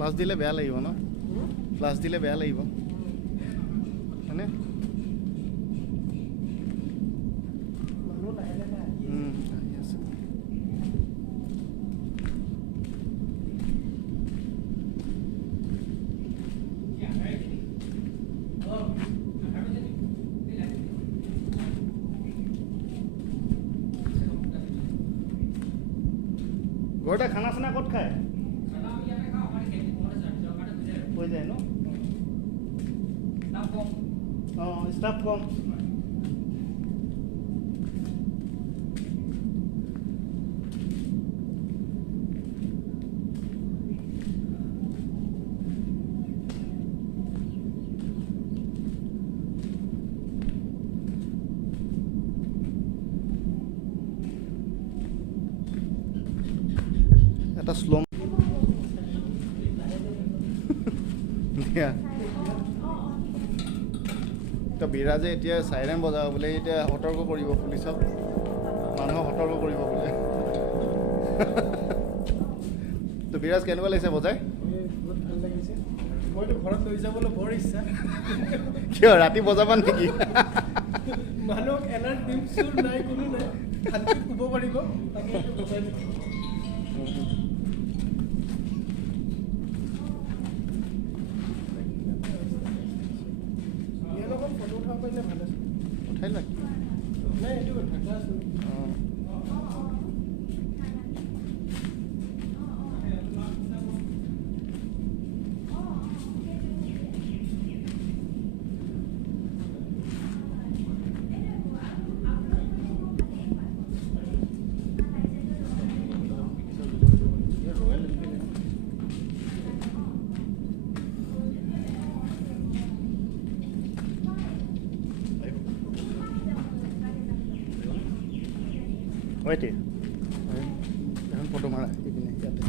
প্লাছ দিলে বেয়া লাগিব ন প্লাছ দিলে বেয়া লাগিব হয়নে ঘৰতে খানা চানা ক'ত খায় হৈ যায় ন অঁ ষ্টাফ কম এটা শ্ল'ম তো বিৰাজে এতিয়া চাইৰেন বজাব বোলে এতিয়া সতৰ্ক কৰিব পুলিচক মানুহক সতৰ্ক কৰিব বোলে তো বিৰাজ কেনেকুৱা লাগিছে বজাই বহুত ভাল লাগিছে মইতো ঘৰত লৈ যাবলৈ বৰ ইচ্ছা কিয় ৰাতি বজাবা নেকি মানুহক এলাৰ্ট দিম চুৰ নাই কোনো নাই শান্তিত শুব পাৰিব তাকে বজাই দিম ফটো উঠাব পাৰিলে ভাল আছে উঠাই লাগ নাই এইটো ঢাকা আছোঁ অঁ হয়তে এখন ফটো মাৰা এইপিনে ইয়াতে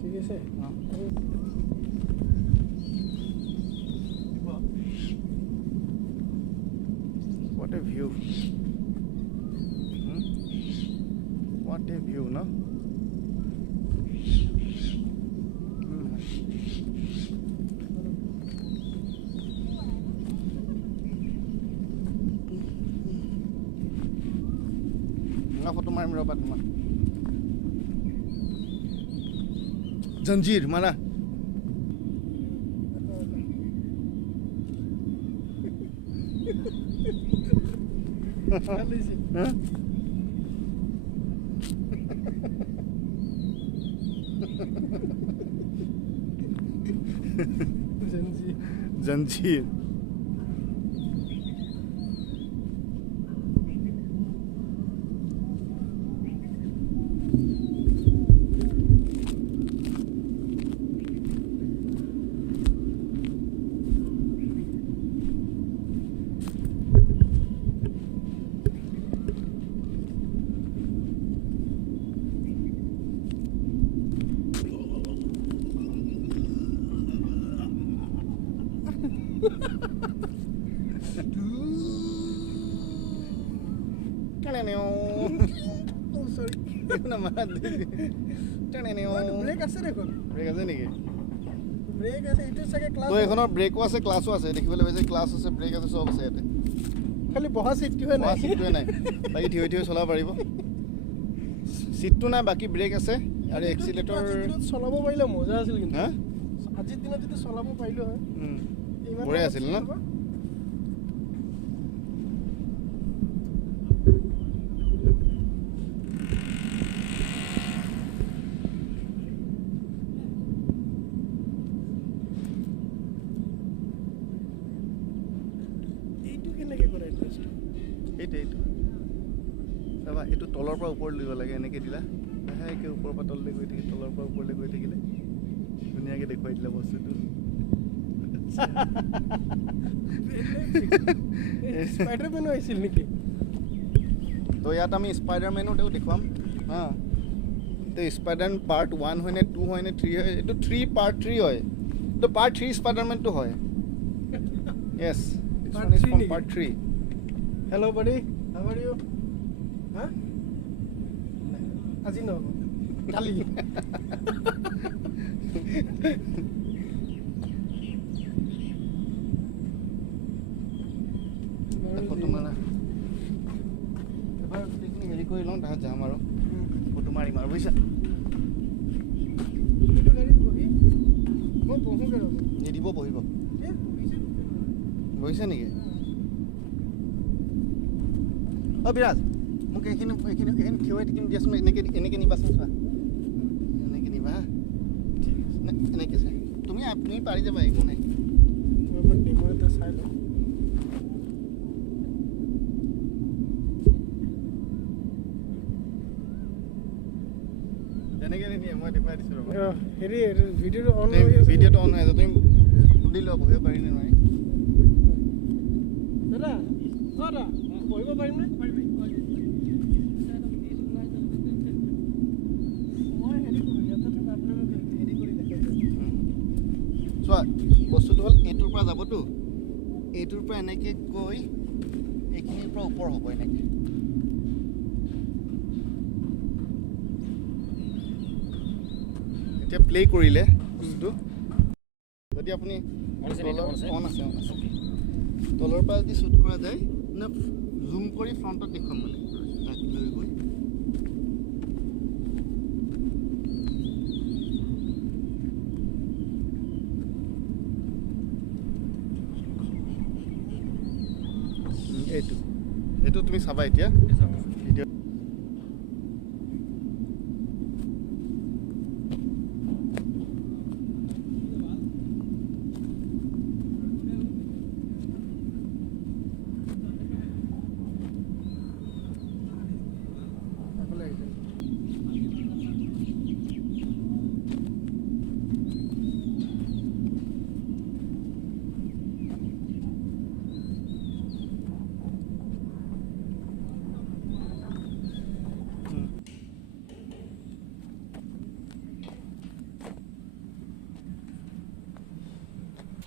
ঠিক আছে What a view. What a view, no? Photo মাৰিম ৰবা তোমাৰ জঞ্জিৰ মাৰা জঞ্জিৰ সৰি ব্ৰেক আছে দেখোন ব্ৰেক আছে নেকি ব্ৰেক আছে এইটো চাগে ক্লাছ তো এইখনৰ ব্ৰেকো আছে ক্লাছো আছে দেখিবলৈ পাইছে ক্লাছ আছে ব্ৰেক আছে চব আছে ইয়াতে খালি বহা চিটটোহে নাই চিটটোৱে নাই বাকী থিয় থিয় চলাব পাৰিব চিটটো নাই বাকী ব্ৰেক আছে আৰু এক্সিলেটৰ চলাব পাৰিলে মজা আছিল কিন্তু হা আজিৰ দিনত যদি চলাব পাৰিলো হয় বঢ়িয়া আছিল ন এইটো কেনেকৈ কৰে এইটো চাবা এইটো তলৰ পৰা ওপৰলৈ দিব লাগে এনেকৈ দিলা লাহেকৈ ওপৰৰ পৰা তললৈ গৈ থাকি তলৰ পৰা ওপৰলৈ গৈ থাকিলে ধুনীয়াকৈ দেখুৱাই দিলা বস্তুটো স্পাইডাৰমেনো আহিছিল নেকি তো ইয়াত আমি স্পাইডাৰমেনো দেখুৱাম হা তো স্পাইডাৰমেন পাৰ্ট 1 হয় নে 2 হয় নে 3 হয় এইটো 3 পাৰ্ট 3 হয় তো পাৰ্ট 3 স্পাইডাৰমেনটো হয় yes this one is from part 3 hello' buddy how are you হা আজি নহ'ব কালি ফটো মাৰা এবাৰ গোটেইখিনি হেৰি কৰি লওঁ তাহাঁত যাম আৰু ফটো মাৰিম আৰু বুজিছা এইটো গাড়ীত বহি মই বহোঁগৈ ৰ'ব নিদিব বহিব বহিছে নেকি অ' বিৰাজ মোক এইখিনি থিয় হৈ থাকিম দিয়াচোন এনেকৈ নিবাচোন চোৱা এনেকৈ নিবা হা ঠিক আছে এনেকৈ চাই তুমি পাৰি যাবা একো নাই মই এবাৰ ডেমো এটা চাই লওঁ এনেকৈ নিদিয়ে মই দেখুৱাই দিছোঁ ৰ'বা হেৰি ভিডিঅ'টো অন ভিডিঅ'টো অন হৈ আছে তুমি সুধি লোৱা বহিব পাৰি নে নোৱাৰি দাদা দাদা বহিব পাৰিমনে চোৱা বস্তুটো হ'ল এইটোৰ পৰা যাবতো এইটোৰ পৰা এনেকৈ গৈ এইখিনিৰ পৰা ওপৰ হ'ব এনেকৈ এতিয়া প্লে কৰিলে বস্তুটো যদি আপুনি অন আছে তলৰ পৰা যদি শ্বুট কৰা যায় মানে জুম কৰি ফ্ৰণ্টত দেখুৱাম মানে তাক লৈ গৈ এইটো তুমি চাবা এতিয়া ভিডিঅ'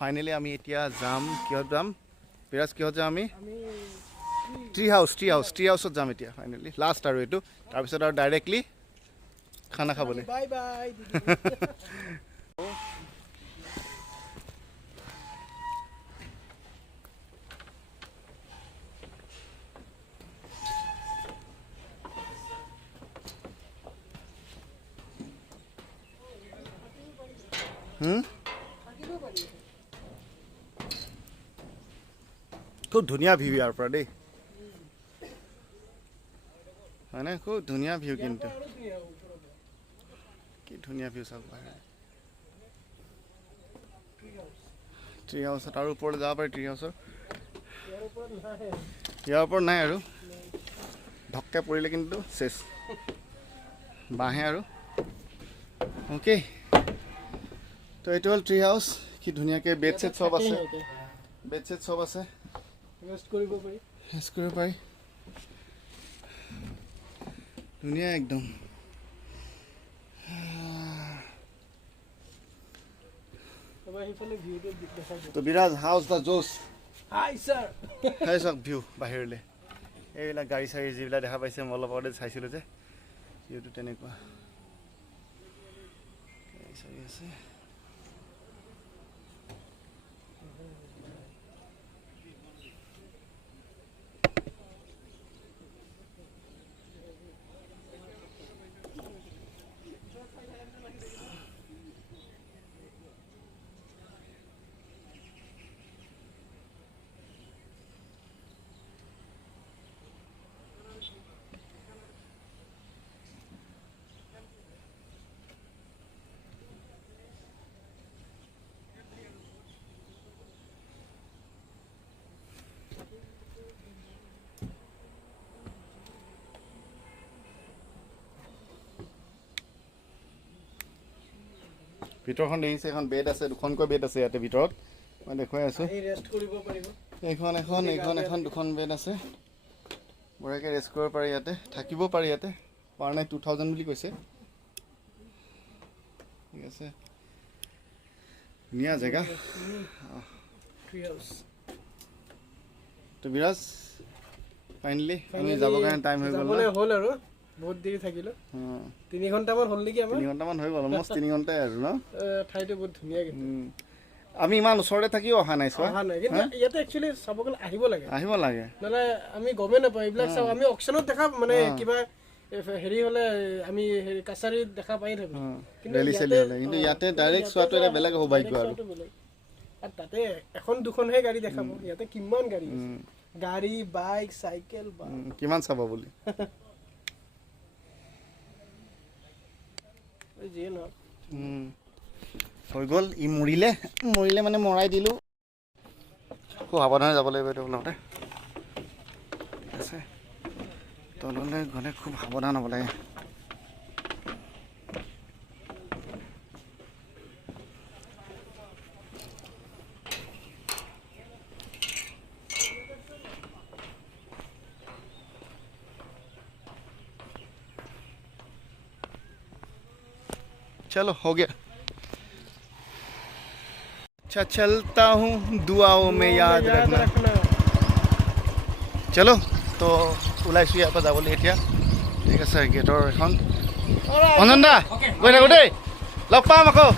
ফাইনেলি আমি এতিয়া যাম কিহত যাম বিৰাজ কিহত যাম আমি ট্ৰি হাউচত যাম এতিয়া ফাইনেলি লাষ্ট আৰু এইটো তাৰপিছত আৰু ডাইৰেক্টলি খানা খাবলৈ বাই বাই খুব ধুনীয়া ভিউ ইয়াৰ পৰা দেই হয়নে খুব ধুনীয়া ভিউ কিন্তু কি ধুনীয়া ভিউ চাব ট্ৰি হাউচত আৰু ওপৰলৈ যাব পাৰি ট্ৰি হাউচৰ ইয়াৰ ওপৰত নাই আৰু ধক্কে পৰিলে কিন্তু চেচ বাঁহে আৰু অ'কে তো এইটো হ'ল ট্ৰি হাউচ কি ধুনীয়াকৈ বেড চেট চব আছে ৰেষ্ট কৰিব পাৰি ধুনীয়া একদম তাৰপৰা এইফালে ভিউটো দেখাই দিওঁ। তো বিৰাজ হাউচ দ্য জোচ হাই ছাৰ। সেই চাওক ভিউ বাহিৰলৈ এইবিলাক গাড়ী চাড়ী যিবিলাক দেখা পাইছে মই অলপ আগতে চাইছিলোঁ যে ভিউটো তেনেকুৱা গাড়ী চাড়ী আছে ভিতৰখন দেখিছে এখন বেড আছে দুখনকৈ বেড আছে ইয়াতে ভিতৰত মই দেখুৱাই আছোঁ এই ৰেষ্ট কৰিব পাৰিব। এইখন দুখন বেড আছে বঢ়িয়াকৈ ৰেষ্ট কৰিব পাৰি ইয়াতে থাকিব পাৰি ইয়াতে পাৰ নাইট 2000 বুলি কৈছে ঠিক আছে ধুনীয়া জেগা ট্ৰি হাউচ। তো বিৰাজ ফাইনেলি আমি যাবৰ কাৰণে টাইম হৈ গ'ল যাবলৈ হ'ল আৰু বহুত দেৰি থাকিলোঁ 3 ঘণ্টামান হ'ল নেকি আমাৰ 3 ঘণ্টামান হৈ গ'ল অলমষ্ট 3 ঘণ্টাই আৰু ন ঠাইটো বহুত ধুনীয়া কিন্তু আমি ইমান ওচৰতে থাকিও অহা নাই চোৱা অহা নাই কিন্তু ইয়াতে একচুৱেলি চাব গ'লে আহিব লাগে নহ'লে আমি গমেই নাপাওঁ এইবিলাক চাওঁ আমি অকশ্যনত দেখা মানে কিবা হেৰি হ'লে আমি কাছাৰীত দেখা পাই থাকোঁ কিন্তু ইয়াতে ডাইৰেক্ট চোৱাটো এটা বেলেগ সৌভাগ্য আৰু তাতে এখন দুখনহে গাড়ী দেখাব ইয়াতে কিমান গাড়ী গাড়ী বাইক চাইকেল কিমান চাব বুলি যিয়ে নহওক হৈ গ'ল ই মৰিলে মানে মৰাই দিলোঁ খুব সাৱধানে যাব লাগিব এইটো লওঁতে ঠিক আছে তললৈ গ'লে খুব সাৱধান হ'ব লাগে चलो हो गया अच्छा चलता हूँ दुआओं में याद रखना चलो तो ওলাইছোঁ ইয়াৰ পৰা যাবলৈ এতিয়া ঠিক আছে গেটৰ এখন অঞ্জন দা গৈ থাকোঁ দেই লগ পাম আকৌ